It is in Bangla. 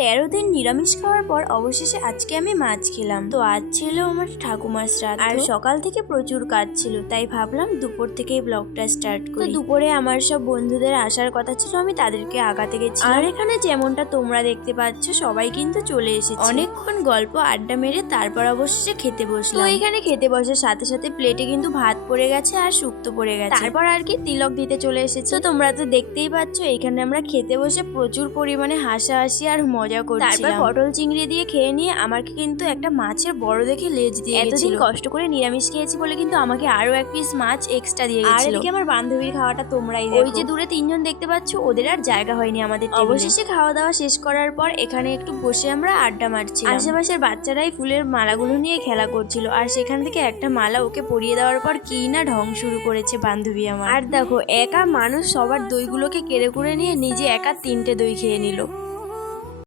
13 দিন নিরামিষ খাওয়ার পর অবশেষে আজকে আমি মাছ খেলাম। তো আজ ছিল আমার ঠাকুমার শ্রাদ্ধ, আর সকাল থেকে প্রচুর কাজ ছিল, তাই ভাবলাম দুপুর থেকেই ব্লগটা স্টার্ট করি। তো দুপুরে আমার সব বন্ধুদের আসার কথা ছিল, আমি তাদেরকে আগাতে গেছি। আর এখানে যেমনটা তোমরা দেখতে পাচ্ছ সবাই কিন্তু চলে এসেছে। অনেকক্ষণ গল্প আড্ডা মেরে তারপর অবশেষে খেতে বসলাম। তো এখানে খেতে বসার সাথে সাথে প্লেটে কিন্তু ভাত পড়ে গেছে আর শুক্তো পড়ে গেছে। তারপর আর কি তিলক দিতে চলে এসেছে। তো তোমরা তো দেখতেই পাচ্ছ এখানে আমরা খেতে বসে প্রচুর পরিমাণে হাসাহাসি আর মজা করছিলাম। তারপর পটল চিংড়ি দিয়ে খেয়ে নিয়ে আমাকে কিন্তু একটা মাছের বড় দেখে লেজ দিয়ে এতদিন কষ্ট করে নিরামিষ খেয়েছি বলে কিন্তু আমাকে আরো এক পিস মাছ এক্সট্রা দিয়ে গেছিল। আর এদিকে আমার বান্ধবীর খাওয়াটা তোমরাই দেখো। ওই যে দূরে তিনজন দেখতে পাচ্ছ, ওদের আর জায়গা হয়নি আমাদের টেবিলে। অবশেষে খাওয়া দাওয়া শেষ করার পর এখানে একটু বসে আমরা আড্ডা মারছিলাম। আশেপাশের বাচ্চারাই ফুলের মালাগুলো নিয়ে খেলা করছিল, আর সেখান থেকে একটা মালা ওকে পরিয়ে দেওয়ার পর কি না ঢং শুরু করেছে বান্ধবী আমার। আর দেখো একা মানুষ সবার দইগুলোকে কেড়ে করে নিয়ে নিজে একা 3টে দই খেয়ে নিল।